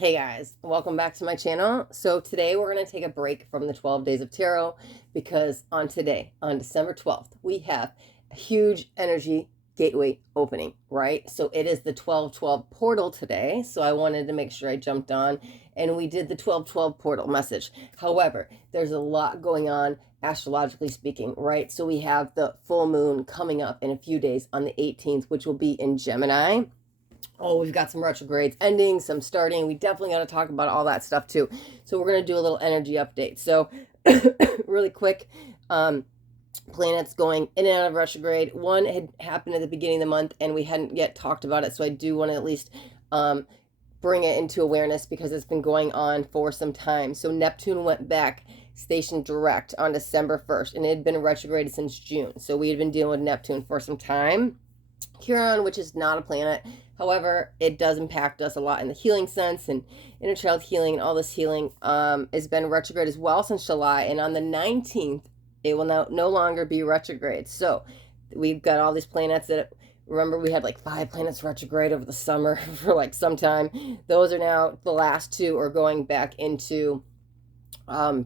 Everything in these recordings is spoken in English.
Hey guys, welcome back to my channel. So today we're going to take a break from the 12 days of tarot because on December 12th, we have a huge energy gateway opening, right? So it is the 12/12 portal today. So I wanted to make sure I jumped on and we did the 12/12 portal message. However, there's a lot going on astrologically speaking, right? So we have the full moon coming up in a few days on the 18th, which will be in Gemini. Oh, we've got some retrogrades ending, some starting. We definitely got to talk about all that stuff too. So we're going to do a little energy update. So really quick, planets going in and out of retrograde. One had happened at the beginning of the month and we hadn't yet talked about it. So I do want to at least bring it into awareness because it's been going on for some time. So Neptune went back station direct on December 1st and it had been retrograde since June. So we had been dealing with Neptune for some time. Chiron, which is not a planet. However, it does impact us a lot in the healing sense and inner child healing and all this healing has been retrograde as well since July. And on the 19th, it will now no longer be retrograde. So we've got all these planets that, remember, we had like 5 planets retrograde over the summer for like some time. Those are now, the last 2 are going back into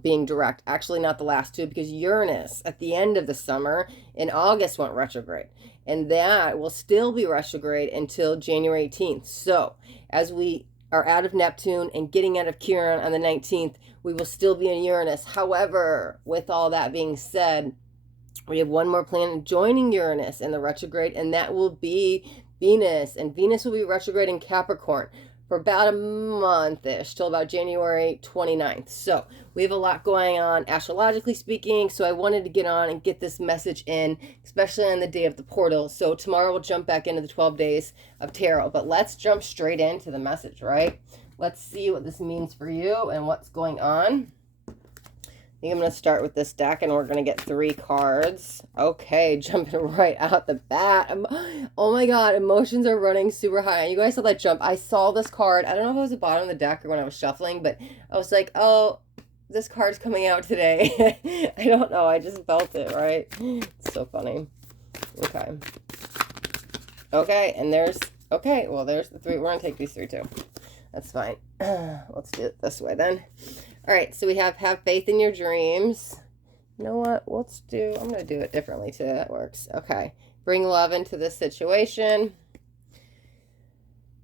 being direct. Actually, not the last 2 because Uranus at the end of the summer in August went retrograde. And that will still be retrograde until January 18th. So as we are out of Neptune and getting out of Chiron on the 19th, we will still be in Uranus. However, with all that being said, we have one more planet joining Uranus in the retrograde, and that will be Venus. And Venus will be retrograde in Capricorn for about a month-ish, till about January 29th. So we have a lot going on astrologically speaking, so I wanted to get on and get this message in, especially on the day of the portal. So tomorrow we'll jump back into the 12 days of tarot, but let's jump straight into the message, right? Let's see what this means for you and what's going on. I think I'm going to start with this deck and we're going to get 3 cards. Okay, jumping right out the bat. Oh my god, emotions are running super high. You guys saw that jump. I saw this card. I don't know if it was the bottom of the deck or when I was shuffling, but I was like, oh, this card's coming out today. I don't know. I just felt it, right? It's so funny. Okay. Okay, and there's, okay, well, there's the 3. We're going to take these 3 too. That's fine. Let's do it this way then. All right, so we have faith in your dreams. You know what? Let's do, I'm going to do it differently too. That works. Okay. Bring love into this situation.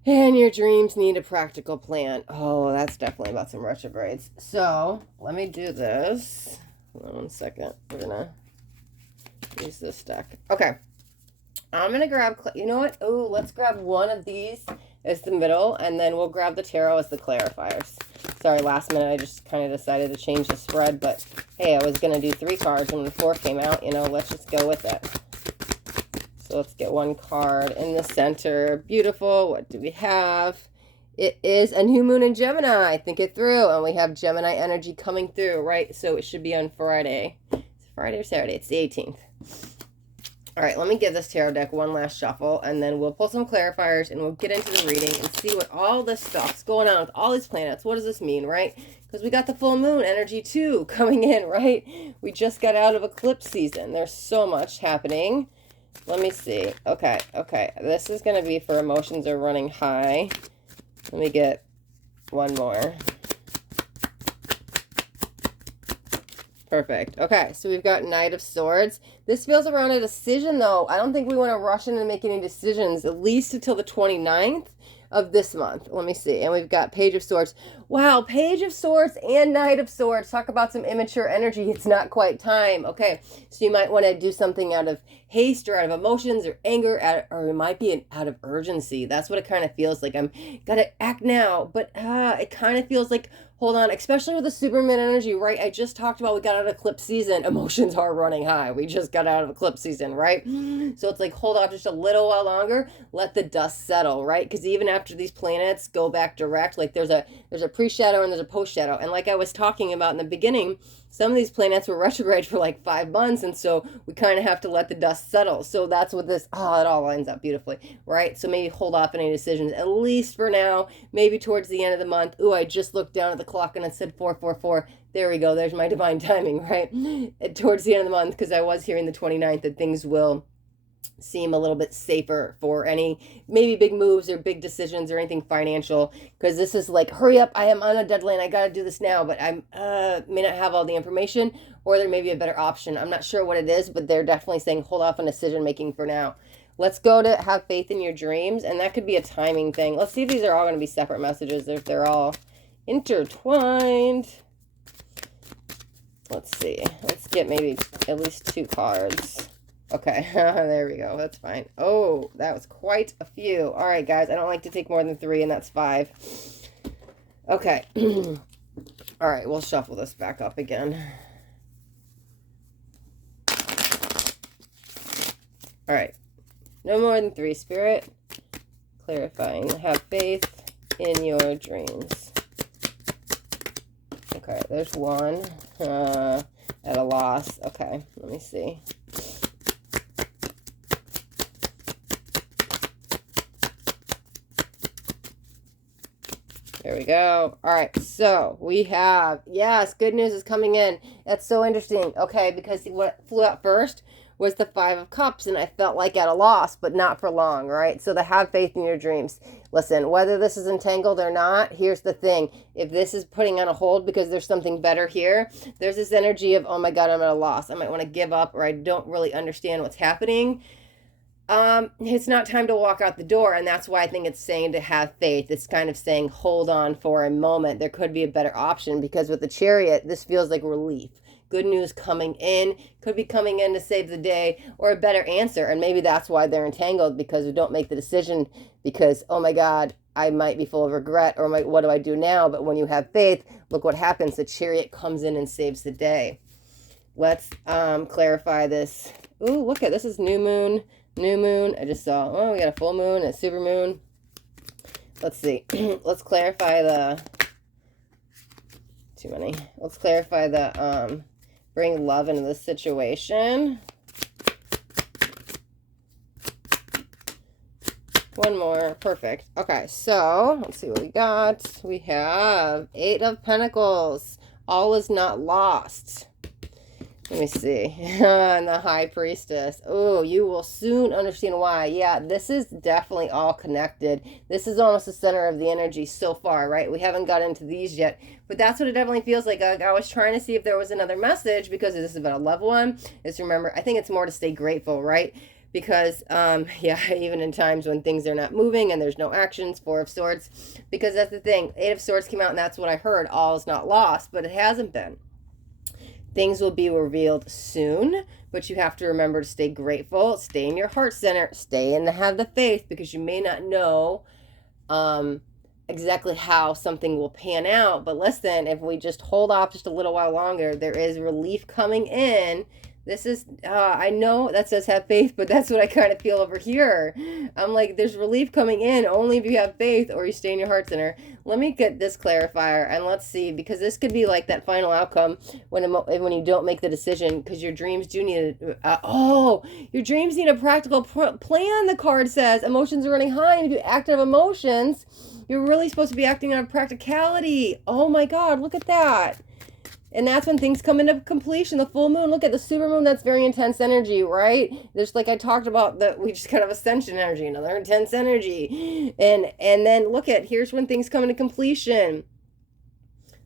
And your dreams need a practical plan. Oh, that's definitely about some retrogrades. So let me do this. Hold on 1 second. We're going to use this deck. Okay. I'm going to grab, you know what? Oh, let's grab one of these as the middle, and then we'll grab the tarot as the clarifiers. Sorry, last minute I just kind of decided to change the spread, but hey, I was going to do 3 cards, and when the 4 came out, you know, let's just go with it. So let's get 1 card in the center. Beautiful. What do we have? It is a new moon in Gemini. Think it through, and we have Gemini energy coming through, right? So it should be on Friday. It's Friday or Saturday? It's the 18th. All right, let me give this tarot deck one last shuffle, and then we'll pull some clarifiers, and we'll get into the reading and see what all this stuff's going on with all these planets. What does this mean, right? Because we got the full moon energy, too, coming in, right? We just got out of eclipse season. There's so much happening. Let me see. Okay. This is going to be for emotions are running high. Let me get one more. Perfect. Okay, so we've got Knight of Swords. This feels around a decision, though. I don't think we want to rush in and make any decisions, at least until the 29th of this month. Let me see. And we've got Page of Swords. Wow, Page of Swords and Knight of Swords. Talk about some immature energy. It's not quite time. Okay, so you might want to do something out of haste or out of emotions or anger, or it might be out of urgency. That's what it kind of feels like. I'm got to act now, but it kind of feels like, hold on, especially with the Superman energy, right? I just talked about we got out of eclipse season. Emotions are running high. We just got out of eclipse season, right? So it's like, hold on just a little while longer. Let the dust settle, right? Because even after these planets go back direct, like there's a pre-shadow and there's a post-shadow. And like I was talking about in the beginning, some of these planets were retrograde for like 5 months. And so we kind of have to let the dust settle. So that's what this, it all lines up beautifully, right? So maybe hold off any decisions, at least for now, maybe towards the end of the month. Ooh, I just looked down at the clock and it said 444. There we go. There's my divine timing, right? Towards the end of the month, because I was hearing the 29th that things will seem a little bit safer for any maybe big moves or big decisions or anything financial, because this is like, hurry up, I am on a deadline, I got to do this now, but I may not have all the information, or there may be a better option. I'm not sure what it is, but they're definitely saying hold off on decision making for now. Let's go to have faith in your dreams, and that could be a timing thing. Let's see if these are all going to be separate messages, if they're all intertwined. Let's see. Let's get maybe at least 2 cards. Okay, there we go. That's fine. Oh, that was quite a few. All right, guys, I don't like to take more than 3, and that's 5. Okay. All right, we'll shuffle this back up again. All right. No more than 3, Spirit. Clarifying. Have faith in your dreams. Okay, there's 1. At a loss. Okay, let me see. There we go. All right, so we have, yes, good news is coming in. That's so interesting. Okay, because what flew out first was the 5 of Cups, and I felt like at a loss, but not for long, right? So to have faith in your dreams. Listen, whether this is entangled or not, here's the thing. If this is putting on a hold because there's something better here, there's this energy of, oh my God, I'm at a loss. I might want to give up, or I don't really understand what's happening. It's not time to walk out the door, and that's why I think it's saying to have faith. It's kind of saying hold on for a moment. There could be a better option, because with the Chariot, this feels like relief. Good news coming in, could be coming in to save the day, or a better answer. And maybe that's why they're entangled, because we don't make the decision because, oh my God, I might be full of regret, or what do I do now? But when you have faith, look what happens. The Chariot comes in and saves the day. Let's clarify this. Ooh, look at this. Is new moon. New moon. I just saw, oh, we got a full moon and a super moon. Let's see. Let's clarify the, too many. Let's clarify the, bring love into this situation. 1 more. Perfect. Okay, so let's see what we got. We have 8 of Pentacles. All is not lost. Let me see. And the High Priestess. Oh, you will soon understand why. Yeah, this is definitely all connected. This is almost the center of the energy so far, right? We haven't got into these yet, but that's what it definitely feels like. I was trying to see if there was another message, because this is about a loved one. Just remember, I think it's more to stay grateful, right? Because, yeah, even in times when things are not moving and there's no actions, 4 of Swords, because that's the thing. 8 of Swords came out, and that's what I heard. All is not lost, but it hasn't been. Things will be revealed soon, but you have to remember to stay grateful, stay in your heart center, stay in have the faith, because you may not know exactly how something will pan out. But listen, if we just hold off just a little while longer, there is relief coming in. This is, I know that says have faith, but that's what I kind of feel over here. I'm like, there's relief coming in only if you have faith or you stay in your heart center. Let me get this clarifier, and let's see, because this could be like that final outcome when you don't make the decision, because your dreams do need your dreams need a practical plan, the card says. Emotions are running high, and if you act out of emotions, you're really supposed to be acting out of practicality. Oh my God, look at that. And that's when things come into completion. The full moon, look at the super moon. That's very intense energy, right? There's, like I talked about, we just kind of ascension energy, another intense energy. And then look at, here's when things come into completion.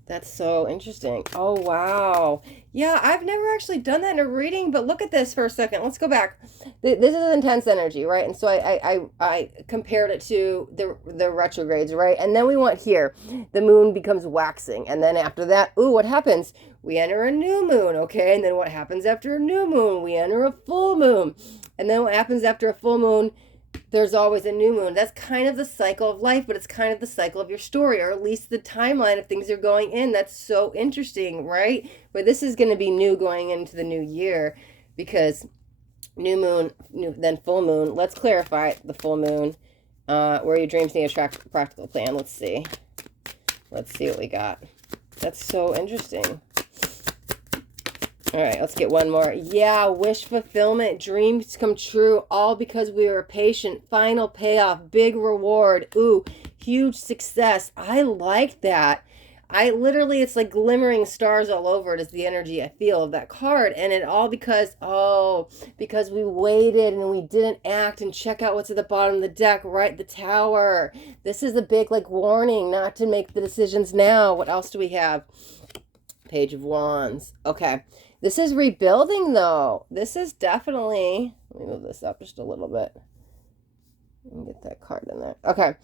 That's so interesting. Oh, wow. Yeah, I've never actually done that in a reading, but look at this for a second. Let's go back. This is intense energy, right? And so I compared it to the retrogrades, right? And then we want here, the moon becomes waxing. And then after that, ooh, what happens? We enter a new moon, okay? And then what happens after a new moon? We enter a full moon. And then what happens after a full moon? There's always a new moon. That's kind of the cycle of life, but it's kind of the cycle of your story, or at least the timeline of things are going in. That's so interesting, right? But this is going to be new going into the new year, because new moon, then full moon. Let's clarify the full moon, where your dreams need a practical plan. Let's see. Let's see what we got. That's so interesting. All right, let's get 1 more. Yeah, wish fulfillment, dreams come true, all because we were patient. Final payoff, big reward. Ooh, huge success. I like that. I literally, it's like glimmering stars all over it is the energy I feel of that card. And it all because, because we waited and we didn't act and check out what's at the bottom of the deck, right? The Tower. This is a big like warning not to make the decisions now. What else do we have? Page of Wands. Okay. This is rebuilding though. This is definitely, let me move this up just a little bit. Get that card in there. Okay.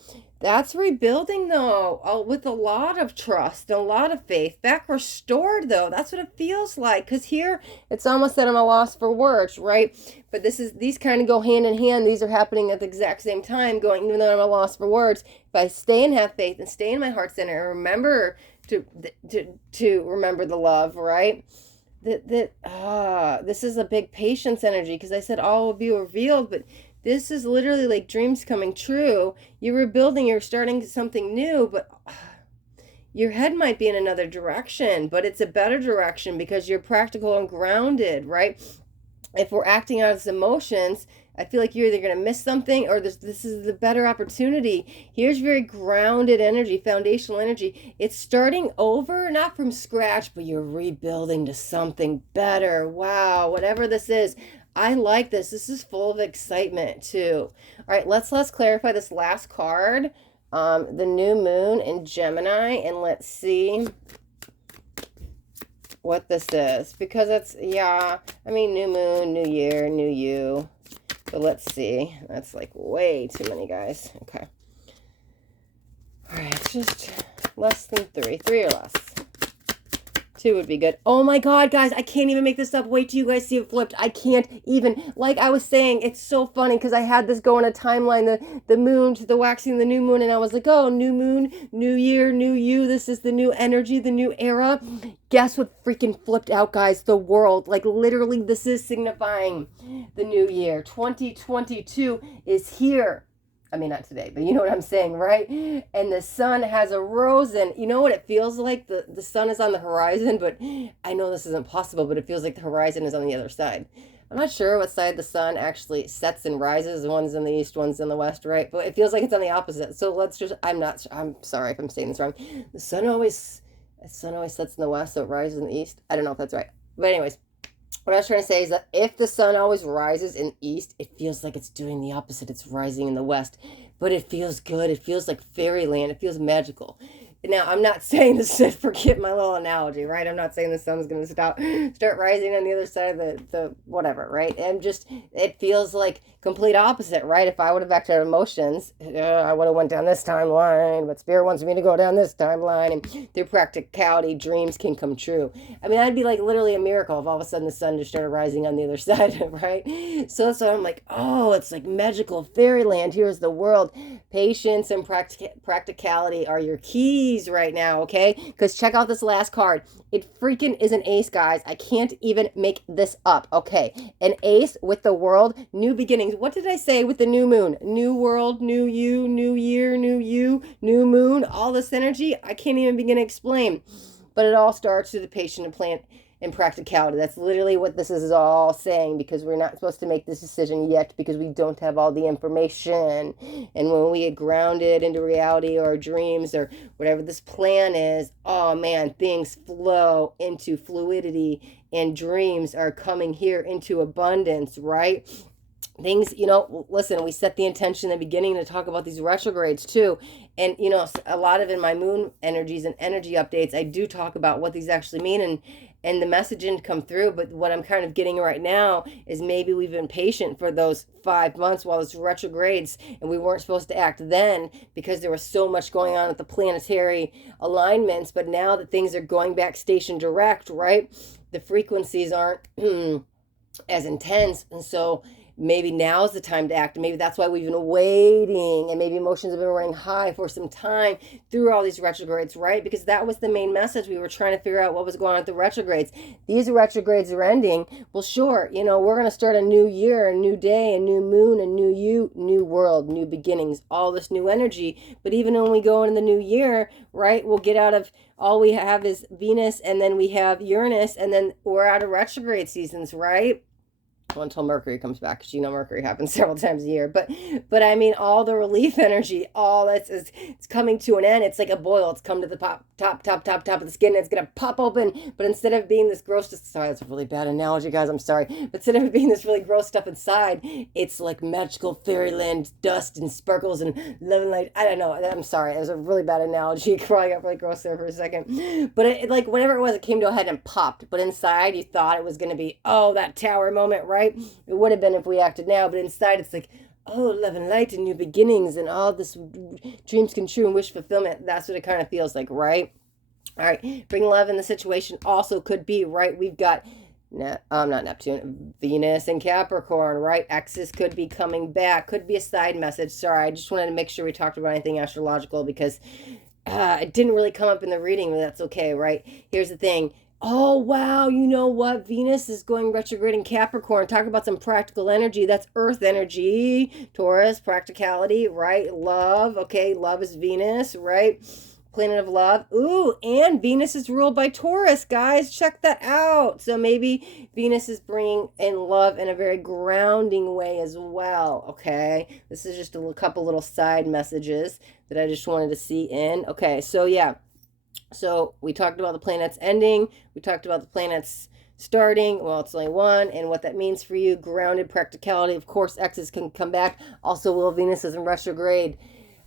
That's rebuilding though, with a lot of trust and a lot of faith. Back restored though. That's what it feels like. Because here it's almost that I'm a loss for words, right? But these kind of go hand in hand. These are happening at the exact same time, going, even though I'm a loss for words. If I stay and have faith and stay in my heart center and remember to remember the love, right? This is a big patience energy, because I said all will be revealed, but this is literally like dreams coming true. You're rebuilding, you're starting something new, but your head might be in another direction, but it's a better direction because you're practical and grounded, right? If we're acting out of emotions, I feel like you're either going to miss something or this is the better opportunity. Here's very grounded energy, foundational energy. It's starting over, not from scratch, but you're rebuilding to something better. Wow, whatever this is. I like this. This is full of excitement too. All right, let's clarify this last card, the new moon in Gemini, and let's see what this is, because it's, new moon, new year, new you. But let's see. That's like way too many, guys. Okay. All right, just less than 3 or less. 2 would be good. Oh my God, guys, I can't even make this up. Wait till you guys see it flipped. I can't even, like I was saying, it's so funny because I had this go in a timeline, the moon to the waxing, the new moon, and I was like, oh, new moon, new year, new you. This is the new energy, the new era. Guess what freaking flipped out, guys? The world. Like literally, this is signifying the new year. 2022 is here. I mean, not today, but you know what I'm saying, right? And the sun has arisen. You know what it feels like? The sun is on the horizon, but I know this isn't possible, but it feels like the horizon is on the other side. I'm not sure what side the sun actually sets and rises. One's in the east, one's in the west, right? But it feels like it's on the opposite. So I'm sorry if I'm saying this wrong. The sun always sets in the west, so it rises in the east. I don't know if that's right. But anyways, what I was trying to say is that if the sun always rises in the east, it feels like it's doing the opposite. It's rising in the west, but it feels good. It feels like fairyland. It feels magical. Now, I'm not saying this to forget my little analogy, right? I'm not saying the sun's going to start rising on the other side of the whatever, right? And it feels like complete opposite, right? If I would have acted on emotions, I would have went down this timeline, but Spirit wants me to go down this timeline, and through practicality, dreams can come true. I mean, that'd be like literally a miracle if all of a sudden the sun just started rising on the other side, right? So I'm like, oh, it's like magical fairyland. Here's the world. Patience and practicality are your keys right now, okay? Because check out this last card. It freaking is an ace, guys. I can't even make this up, okay? An ace with the world, new beginnings. What did I say with the new moon? New world, new you, new year, new you, new moon, all this energy. I can't even begin to explain. But it all starts with the patient and plant and practicality. That's literally what this is all saying, because we're not supposed to make this decision yet because we don't have all the information. And when we get grounded into reality or dreams or whatever this plan is, oh man, things flow into fluidity, and dreams are coming here into abundance, right? Things, listen, we set the intention in the beginning to talk about these retrogrades too. And, a lot of in my moon energies and energy updates, I do talk about what these actually mean, and the message didn't come through. But what I'm kind of getting right now is maybe we've been patient for those 5 months while it's retrogrades, and we weren't supposed to act then because there was so much going on with the planetary alignments. But now that things are going back station direct, right, the frequencies aren't as intense, and so maybe now is the time to act. Maybe that's why we've been waiting, and maybe emotions have been running high for some time through all these retrogrades, right? Because that was the main message. We were trying to figure out what was going on with the retrogrades. These retrogrades are ending. Well, sure, we're going to start a new year, a new day, a new moon, a new you, new world, new beginnings, all this new energy. But even when we go into the new year, right, we'll get out of, all we have is Venus, and then we have Uranus, and then we're out of retrograde seasons, right? Well, until Mercury comes back, because you know Mercury happens several times a year. But I mean, all the relief energy, all that's is it's coming to an end. It's like a boil. It's come to the top of the skin. And it's gonna pop open. But instead of being this gross, sorry, that's a really bad analogy, guys. I'm sorry. But instead of it being this really gross stuff inside, it's like magical fairyland dust and sparkles and love and light. I don't know. I'm sorry. It was a really bad analogy. It probably got really gross there for a second. But it like whatever it was, it came to a head and popped. But inside, you thought it was gonna be that tower moment, right? It would have been if we acted now, but inside it's like, love and light and new beginnings and all this dreams come true and wish fulfillment. That's what it kind of feels like, right? All right, bring love in the situation also could be, right? We've got, not Neptune, Venus and Capricorn, right? Exes could be coming back, could be a side message. Sorry, I just wanted to make sure we talked about anything astrological because it didn't really come up in the reading, but that's okay, right? Here's the thing. Oh, wow, you know what? Venus is going retrograde in Capricorn. Talk about some practical energy. That's earth energy. Taurus, practicality, right? Love, okay, love is Venus, right? Planet of love. Ooh, and Venus is ruled by Taurus, guys. Check that out. So maybe Venus is bringing in love in a very grounding way as well, okay? This is just a couple little side messages that I just wanted to see in. Okay, so yeah. So we talked about the planets ending. We talked about the planets starting. Well, it's only one. And what that means for you. Grounded practicality. Of course, exes can come back. Also, will Venus is in retrograde.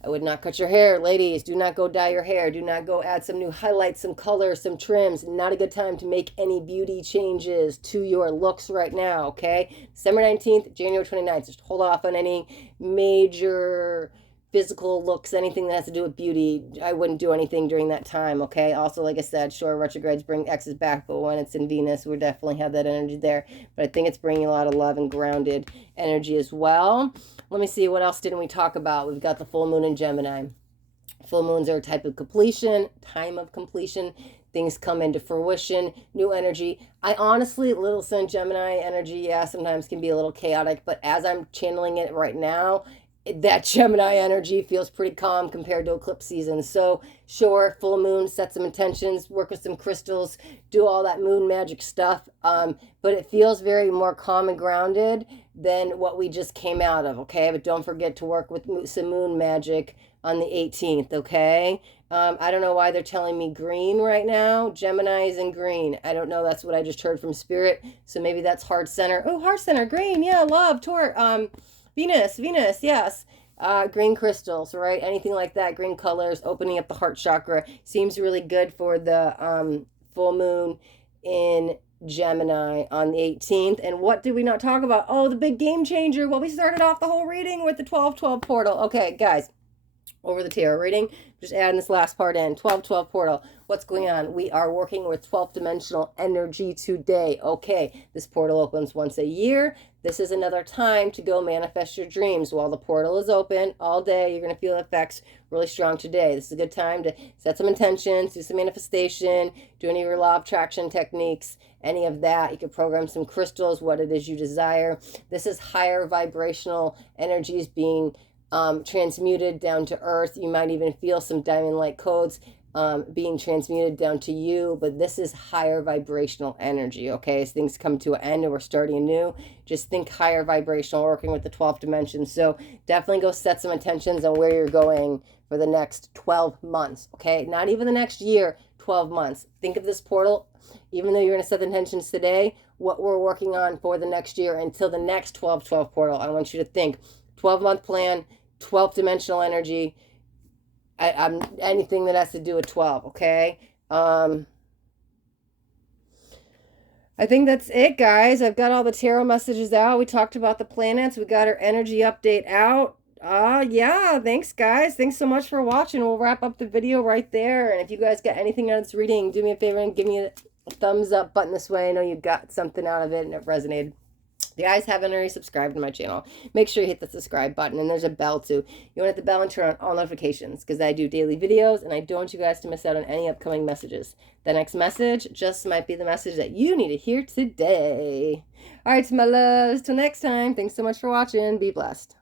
I would not cut your hair. Ladies, do not go dye your hair. Do not go add some new highlights, some color, some trims. Not a good time to make any beauty changes to your looks right now, okay? December 19th, January 29th. Just hold off on any major physical looks, anything that has to do with beauty. I wouldn't do anything during that time, okay? Also, like I said, sure, retrogrades bring exes back, but when it's in Venus, we definitely have that energy there. But I think it's bringing a lot of love and grounded energy as well. Let me see, what else didn't we talk about? We've got the full moon in Gemini. Full moons are a type of completion, time of completion. Things come into fruition, new energy. I honestly, little sun Gemini energy, yeah, sometimes can be a little chaotic, but as I'm channeling it right now, that Gemini energy feels pretty calm compared to eclipse season. So sure, full moon, set some intentions, work with some crystals, do all that moon magic stuff. But it feels very more calm and grounded than what we just came out of, okay? But don't forget to work with some moon magic on the 18th, okay? I don't know why they're telling me green right now. Gemini is in green. I don't know. That's what I just heard from Spirit. So maybe that's heart center. Oh, heart center, green. Yeah, love, Venus, yes. Green crystals, right? Anything like that. Green colors, opening up the heart chakra. Seems really good for the full moon in Gemini on the 18th. And what did we not talk about? Oh, the big game changer. Well, we started off the whole reading with the 12-12 portal. Okay, guys. Over the tarot reading, just adding this last part in. 12-12 portal. What's going on? We are working with 12th dimensional energy today. Okay, this portal opens once a year. This is another time to go manifest your dreams. While the portal is open all day, you're going to feel effects really strong today. This is a good time to set some intentions, do some manifestation, do any of your law of attraction techniques, any of that. You can program some crystals, what it is you desire. This is higher vibrational energies being transmuted down to earth. You might even feel some diamond light codes being transmuted down to you, but this is higher vibrational energy, okay? As things come to an end and we're starting anew, just think higher vibrational, working with the 12th dimension. So definitely go set some intentions on where you're going for the next 12 months, okay? Not even the next year, 12 months. Think of this portal, even though you're going to set the intentions today, what we're working on for the next year until the next 12-12 portal. I want you to think 12-month plan, 12th dimensional energy. I'm anything that has to do with 12, okay? I think that's it, guys. I've got all the tarot messages out. We talked about the planets. We got our energy update out. Yeah, thanks, guys. Thanks so much for watching. We'll wrap up the video right there. And if you guys got anything out of this reading, do me a favor and give me a thumbs up button this way. I know you got something out of it and it resonated. If you guys haven't already subscribed to my channel, make sure you hit the subscribe button, and there's a bell too. You want to hit the bell and turn on all notifications because I do daily videos and I don't want you guys to miss out on any upcoming messages. The next message just might be the message that you need to hear today. All right, my loves, till next time, thanks so much for watching. Be blessed.